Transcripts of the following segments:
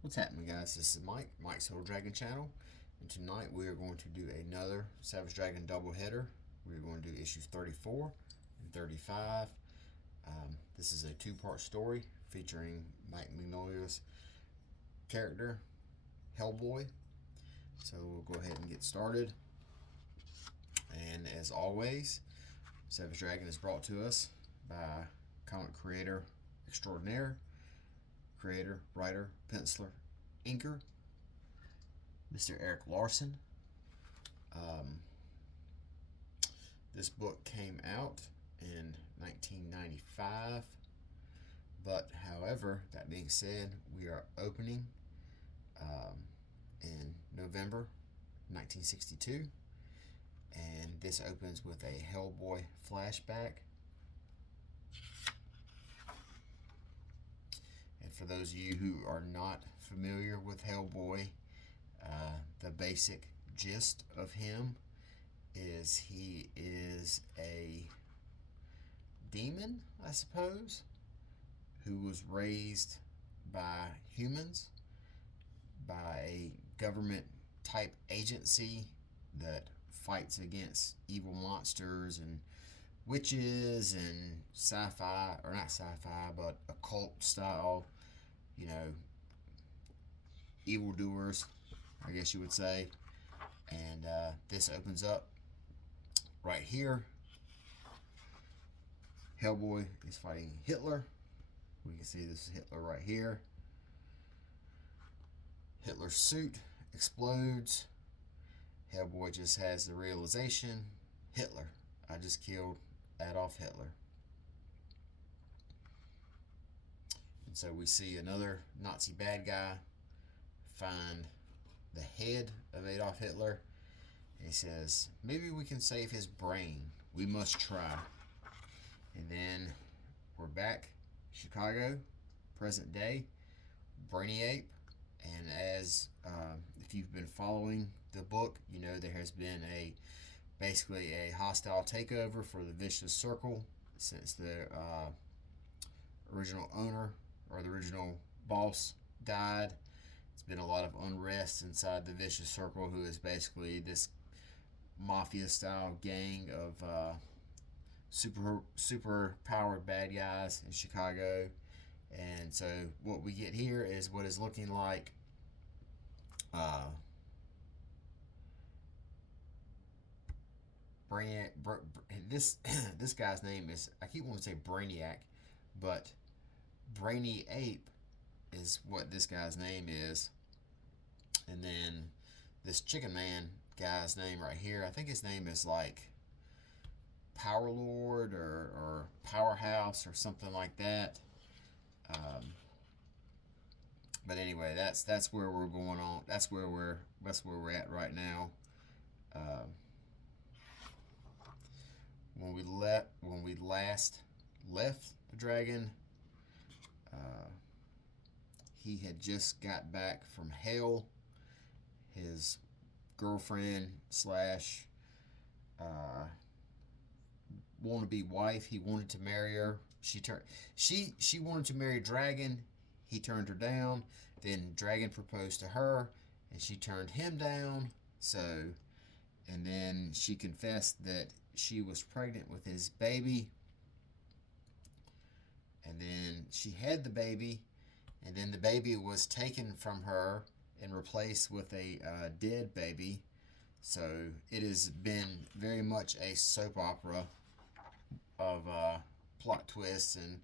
What's happening, guys? This is Mike's Hill Dragon Channel, and tonight we are going to do another Savage Dragon double header. We're going to do issues 34 and 35. This is a two-part story featuring Mike Mignolia's character, Hellboy. So we'll go ahead and get started. And as always, Savage Dragon is brought to us by comic creator extraordinaire, creator, writer, penciler, inker, Mr. Erik Larsen. Um, this book came out in 1995, but however, that being said, we are opening in November 1962, and this opens with a Hellboy flashback. And for those of you who are not familiar with Hellboy, the basic gist of him is he is a demon, I suppose, who was raised by humans, by a government type agency that fights against evil monsters and witches and sci-fi, or not sci-fi, but occult style, you know, evildoers, I guess you would say. And this opens up right here. Hellboy is fighting Hitler. We can see this is Hitler right here. Hitler's suit explodes. Hellboy just has the realization, Hitler, I just killed Adolf Hitler. And so we see another Nazi bad guy find the head of Adolf Hitler. And he says, maybe we can save his brain. We must try. And then we're back, Chicago, present day, Brainiape. And as if you've been following the book, you know there has been basically a hostile takeover for the Vicious Circle since the original owner or the original boss died. It's been a lot of unrest inside the Vicious Circle, who is basically this mafia style gang of super powered bad guys in Chicago. And so what we get here is what is looking like Brainiac. This guy's name is, I keep wanting to say Brainiac, but Brainy Ape is what this guy's name is. And then this Chicken Man guy's name right here, I think his name is like Power Lord or Powerhouse or something like that. But anyway, that's where we're going on. That's where we're at right now. When we last left the dragon, he had just got back from hell. His girlfriend slash wannabe wife, he wanted to marry her. She wanted to marry Dragon. He turned her down. Then Dragon proposed to her, and she turned him down. So, and then she confessed that she was pregnant with his baby. And then she had the baby, and then the baby was taken from her and replaced with a dead baby. So it has been very much a soap opera of plot twists and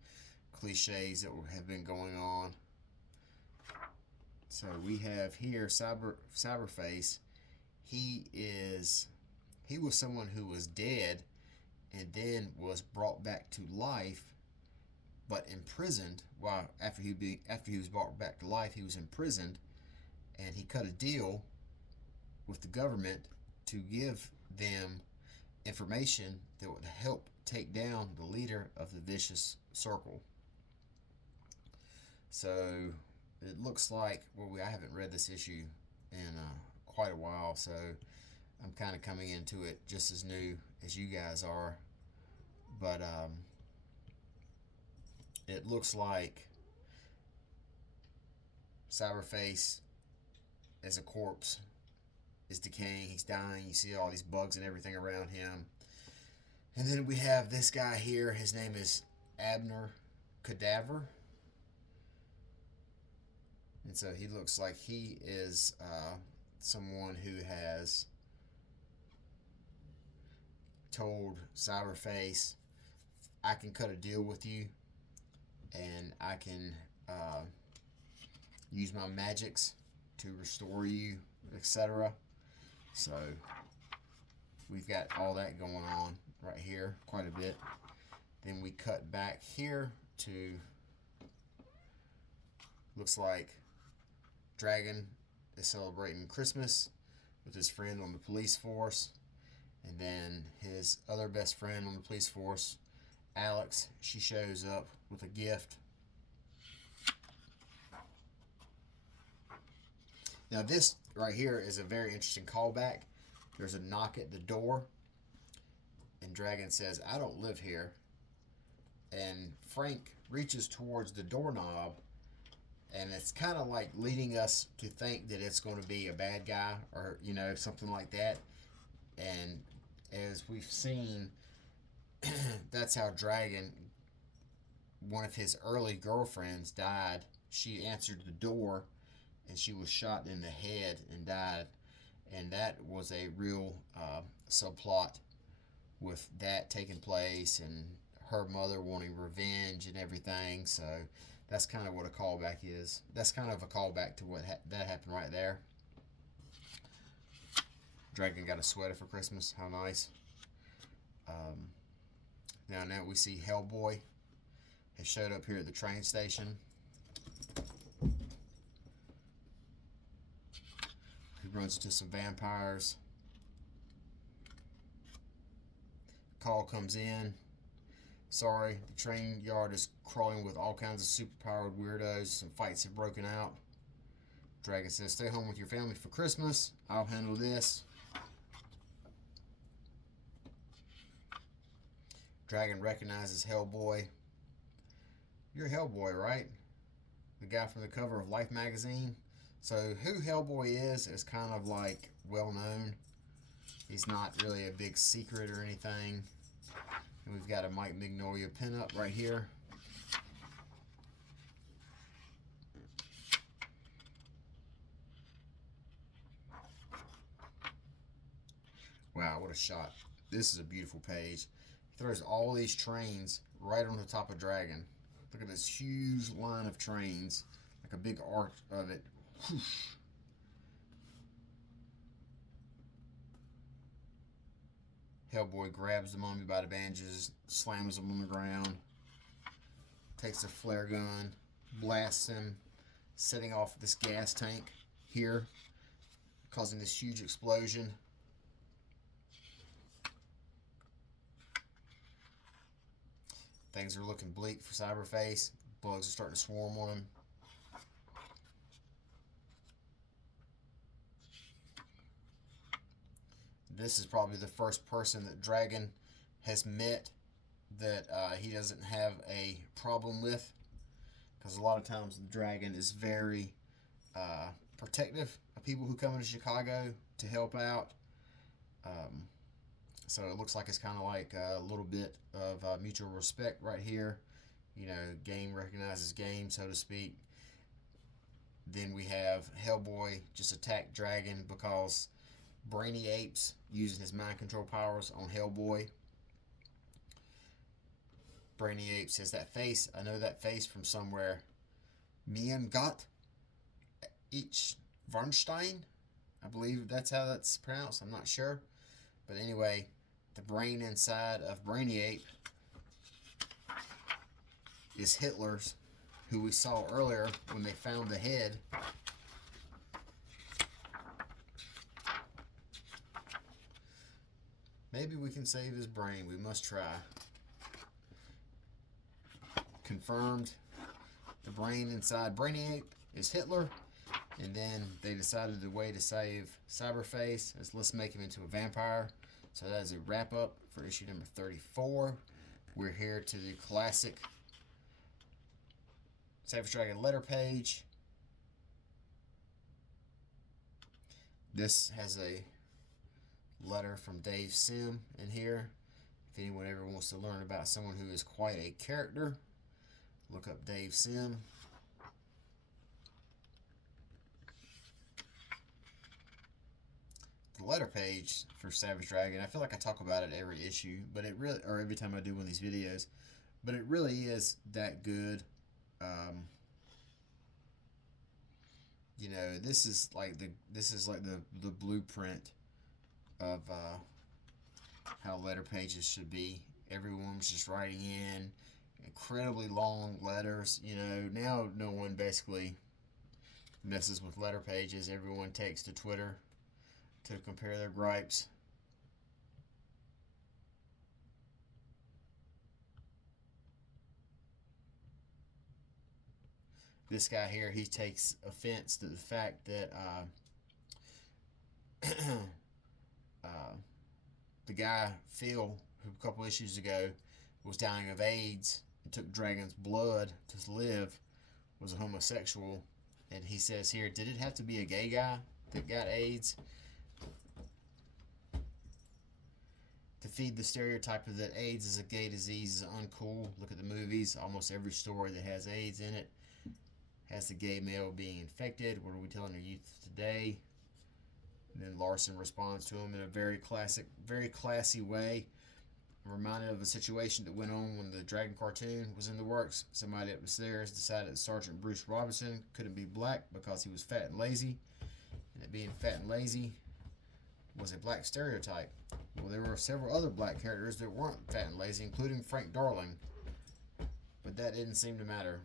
cliches that have been going on. So we have here Cyberface. He was someone who was dead and then was brought back to life, but imprisoned. While after he was brought back to life, he was imprisoned, and he cut a deal with the government to give them information that would help take down the leader of the Vicious Circle. So it looks like, well, I haven't read this issue in quite a while, so I'm kind of coming into it just as new as you guys are. But it looks like Cyberface as a corpse is decaying. He's dying. You see all these bugs and everything around him. And then we have this guy here. His name is Abner Cadaver. And so he looks like he is someone who has told Cyberface, I can cut a deal with you and I can use my magics to restore you, etc. So we've got all that going on right here, quite a bit. Then we cut back here to, looks like Dragon is celebrating Christmas with his friend on the police force. And then his other best friend on the police force, Alex, she shows up with a gift. Now this right here is a very interesting callback. There's a knock at the door, and Dragon says, I don't live here. And Frank reaches towards the doorknob, and it's kind of like leading us to think that it's going to be a bad guy or, you know, something like that. And as we've seen, that's how Dragon, one of his early girlfriends, died. She answered the door and she was shot in the head and died. And that was a real subplot with that taking place and her mother wanting revenge and everything. So that's kind of what a callback is. That's kind of a callback to what that happened right there. Dragon got a sweater for Christmas. How nice. Now we see Hellboy has showed up here at the train station. He runs into some vampires. Call comes in. Sorry, the train yard is crawling with all kinds of superpowered weirdos. Some fights have broken out. Dragon says, stay home with your family for Christmas. I'll handle this. Dragon recognizes Hellboy. You're Hellboy, right? The guy from the cover of Life magazine. So who Hellboy is kind of like well known. He's not really a big secret or anything. And we've got a Mike Mignola pinup right here. Wow, what a shot. This is a beautiful page. He throws all these trains right on the top of Dragon. Look at this huge line of trains, like a big arc of it. Whoosh. Hellboy grabs the mummy by the bandages, slams him on the ground, takes a flare gun, blasts him, setting off this gas tank here, causing this huge explosion. Things are looking bleak for Cyberface. Bugs are starting to swarm on him. This is probably the first person that Dragon has met that he doesn't have a problem with. Because a lot of times the Dragon is very protective of people who come into Chicago to help out. So it looks like it's kind of like a little bit of mutual respect right here. You know, game recognizes game, so to speak. Then we have Hellboy just attack Dragon because Brainy Apes using his mind control powers on Hellboy. Brainy Apes says, that face, I know that face from somewhere. Mien Gott Ich Varnstein, I believe that's how that's pronounced. I'm not sure. But anyway, the brain inside of Brainy Ape is Hitler's, who we saw earlier when they found the head. Maybe we can save his brain. We must try. Confirmed. The brain inside Brainy Ape is Hitler. And then they decided the way to save Cyberface is let's make him into a vampire. So that is a wrap up for issue number 34. We're here to the classic Savage Dragon letter page. This has a letter from Dave Sim in here. If anyone ever wants to learn about someone who is quite a character, look up Dave Sim. The letter page for Savage Dragon, I feel like I talk about it every issue, but it really, or every time I do one of these videos, but it really is that good. You know, this is like the blueprint of how letter pages should be. Everyone's just writing in incredibly long letters. You know, now no one basically messes with letter pages. Everyone takes to Twitter to compare their gripes. This guy here, he takes offense to the fact that the guy Phil, who a couple issues ago was dying of AIDS and took Dragon's blood to live, was a homosexual. And he says here, did it have to be a gay guy that got AIDS to feed the stereotype of that AIDS is a gay disease is uncool? Look at the movies. Almost every story that has AIDS in it has the gay male being infected. What are we telling our youth today? And then Larson responds to him in a very classy way. I'm reminded of a situation that went on when the Dragon cartoon was in the works. Somebody upstairs decided that Sergeant Bruce Robinson couldn't be black because he was fat and lazy, and that being fat and lazy was a black stereotype. Well, there were several other black characters that weren't fat and lazy, including Frank Darling, but that didn't seem to matter.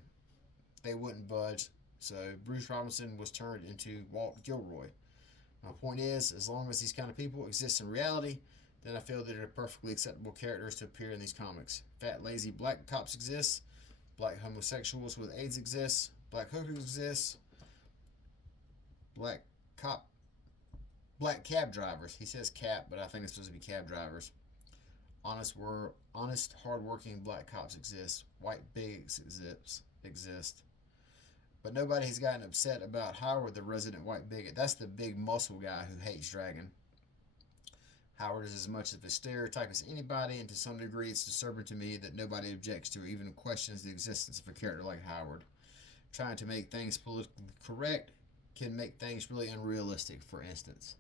They wouldn't budge, so Bruce Robinson was turned into Walt Gilroy. My point is, as long as these kind of people exist in reality, then I feel that they're perfectly acceptable characters to appear in these comics. Fat, lazy black cops exist. Black homosexuals with AIDS exist. Black hookers exist. Black cab drivers. He says cab, but I think it's supposed to be cab drivers. Honest, hardworking black cops exist. White bigs exist. But nobody has gotten upset about Howard, the resident white bigot. That's the big muscle guy who hates Dragon. Howard is as much of a stereotype as anybody, and to some degree it's disturbing to me that nobody objects to or even questions the existence of a character like Howard. Trying to make things politically correct can make things really unrealistic. For instance,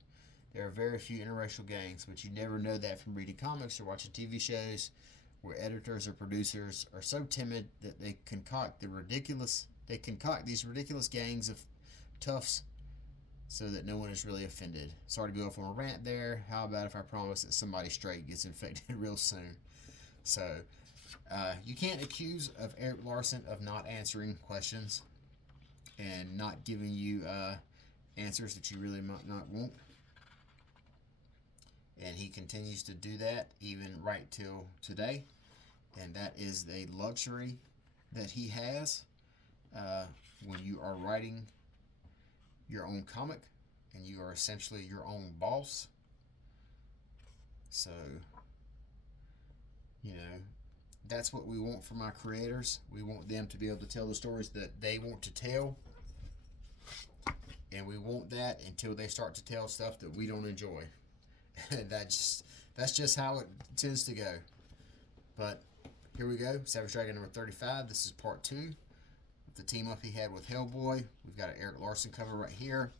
there are very few interracial gangs, but you never know that from reading comics or watching TV shows where editors or producers are so timid that they concoct these ridiculous gangs of toughs so that no one is really offended. Sorry to go off on a rant there. How about if I promise that somebody straight gets infected real soon? So, you can't accuse of Erik Larsen of not answering questions and not giving you answers that you really might not want. And he continues to do that even right till today. And that is a luxury that he has when you are writing your own comic and you are essentially your own boss. So, you know, that's what we want from our creators. We want them to be able to tell the stories that they want to tell. And we want that until they start to tell stuff that we don't enjoy. That's just how it tends to go. But here we go, Savage Dragon number 35. This is part 2 of the team up he had with Hellboy. We've got an Erik Larsen cover right here.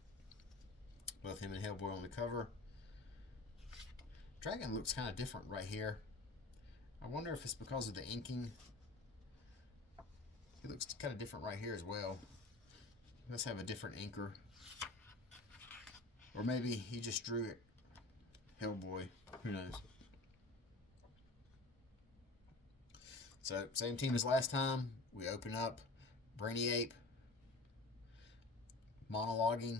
Both him and Hellboy on the cover. Dragon looks kind of different right here. I wonder if it's because of the inking. He looks kind of different right here as well. Let's have a different inker. Or maybe he just drew it. Hellboy. Who knows? So, same team as last time. We open up Brainy Ape monologuing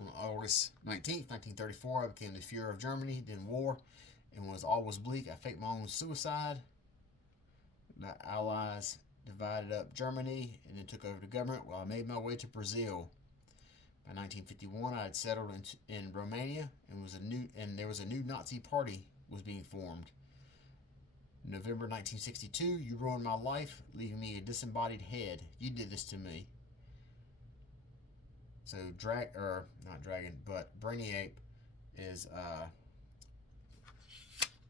on August 19th, 1934. I became the Fuhrer of Germany, then war, and when all was bleak, I faked my own suicide. The Allies divided up Germany and then took over the government while I made my way to Brazil. By 1951, I had settled in Romania and there was a new Nazi party was being formed. November 1962, you ruined my life, leaving me a disembodied head. You did this to me. So not Dragon, but Brainiape is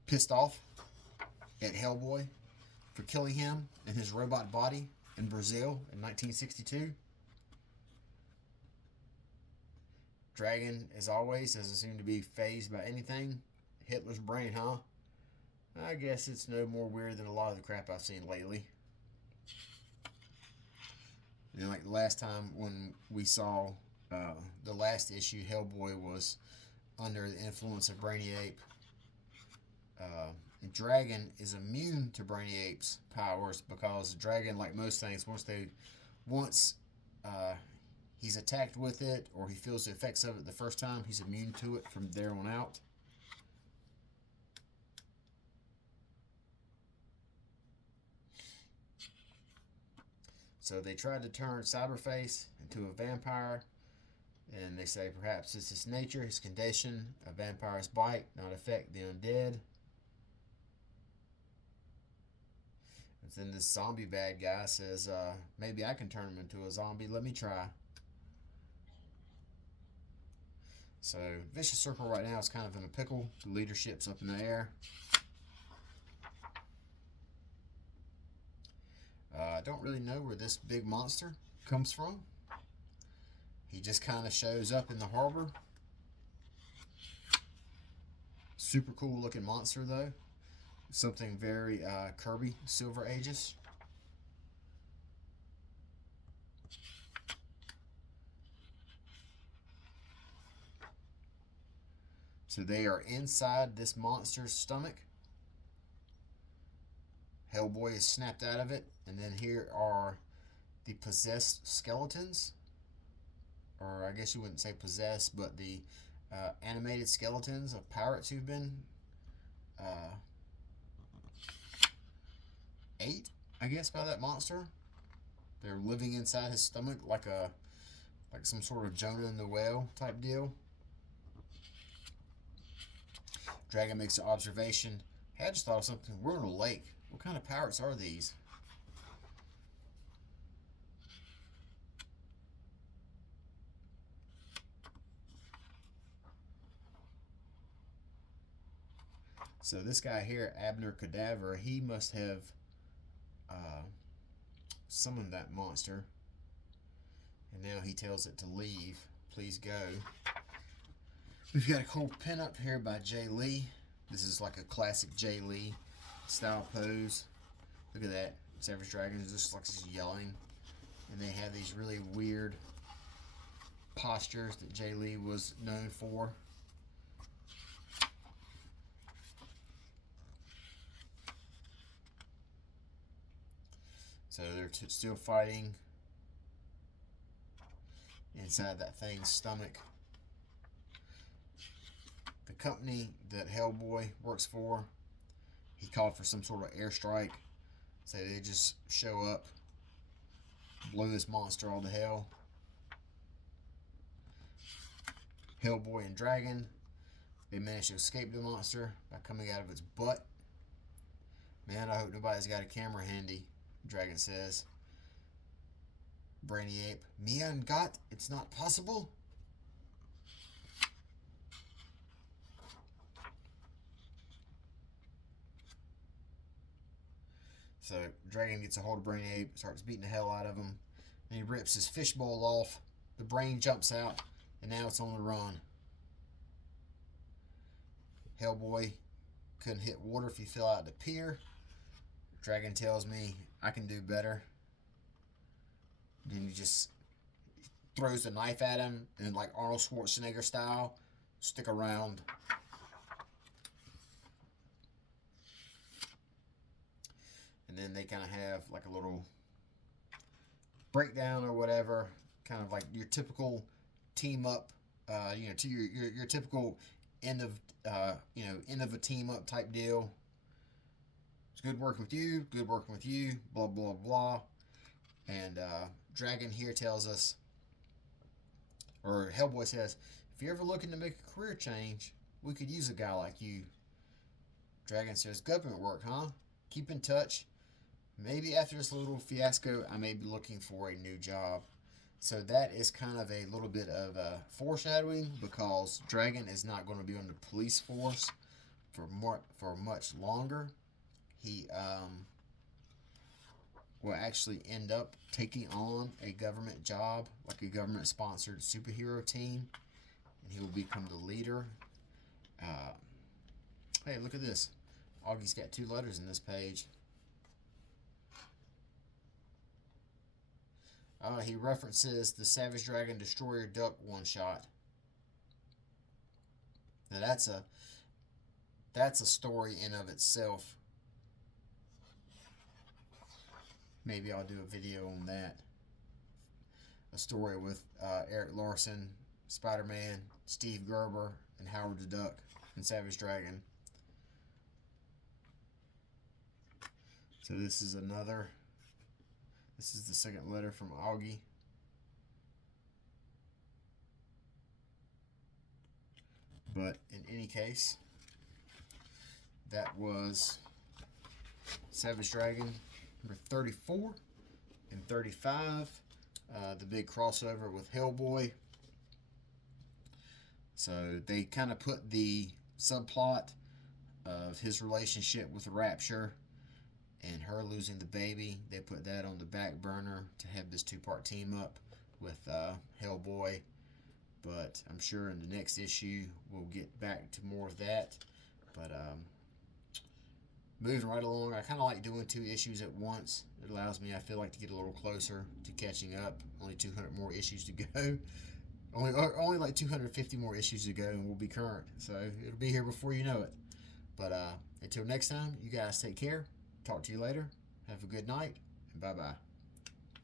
pissed off at Hellboy for killing him in his robot body in Brazil in 1962. Dragon, as always, doesn't seem to be fazed by anything. Hitler's brain, huh? I guess it's no more weird than a lot of the crap I've seen lately. You know, like the last time when we saw the last issue, Hellboy was under the influence of Brainiape. Dragon is immune to Brainiape's powers because Dragon, like most things, once he's attacked with it or he feels the effects of it the first time, he's immune to it from there on out. So they tried to turn Cyberface into a vampire, and they say perhaps it's his nature, his condition, a vampire's bite, not affect the undead. And then this zombie bad guy says, maybe I can turn him into a zombie, let me try. So Vicious Circle right now is kind of in a pickle. The leadership's up in the air. I don't really know where this big monster comes from. He just kind of shows up in the harbor. Super cool looking monster though. Something very Kirby Silver Ages. So they are inside this monster's stomach. Hellboy is snapped out of it. And then here are the possessed skeletons. Or I guess you wouldn't say possessed, but the animated skeletons of pirates who've been ate, I guess, by that monster. They're living inside his stomach like some sort of Jonah and the whale type deal. Dragon makes an observation. Hey, I just thought of something. We're in a lake. What kind of pirates are these? So this guy here, Abner Cadaver, he must have summoned that monster. And now he tells it to leave. Please go. We've got a cool pin-up here by Jay Lee. This is like a classic Jay Lee style pose. Look at that. Savage Dragon is just like he's yelling. And they have these really weird postures that Jay Lee was known for. So they're still fighting inside that thing's stomach. The company that Hellboy works for, he called for some sort of airstrike. So they just show up, blow this monster all to hell. Hellboy and Dragon, they managed to escape the monster by coming out of its butt. Man, I hope nobody's got a camera handy, Dragon says. Brainiape, me and Gott, it's not possible. So Dragon gets a hold of Brainiape, starts beating the hell out of him, and he rips his fishbowl off. The brain jumps out, and now it's on the run. Hellboy couldn't hit water if he fell out the pier. Dragon tells me I can do better. Then he just throws the knife at him, and like Arnold Schwarzenegger style, stick around. And then they kind of have like a little breakdown or whatever, kind of like your typical team up, to your typical end of a team up type deal. It's good working with you, good working with you, blah blah blah. And Dragon here tells us, or Hellboy says, if you're ever looking to make a career change, we could use a guy like you. Dragon says, government work, huh? Keep in touch. Maybe after this little fiasco, I may be looking for a new job. So that is kind of a little bit of foreshadowing, because Dragon is not going to be on the police force for much longer. He will actually end up taking on a government job, like a government sponsored superhero team, and he will become the leader. Uh, hey, look at this. Augie's got 2 letters in this page. He references the Savage Dragon Destroyer Duck one-shot. Now that's a story in of itself. Maybe I'll do a video on that. A story with Eric Larson, Spider-Man, Steve Gerber, and Howard the Duck and Savage Dragon. So this is the second letter from Augie. But in any case, that was Savage Dragon number 34 and 35. The big crossover with Hellboy. So they kind of put the subplot of his relationship with Rapture and her losing the baby. They put that on the back burner to have this 2-part team up with Hellboy. But I'm sure in the next issue we'll get back to more of that. But moving right along, I kind of like doing 2 issues at once. It allows me, I feel like, to get a little closer to catching up. Only 200 more issues to go. Only like 250 more issues to go, and we'll be current. So it'll be here before you know it. But until next time, you guys take care. Talk to you later. Have a good night, and bye-bye.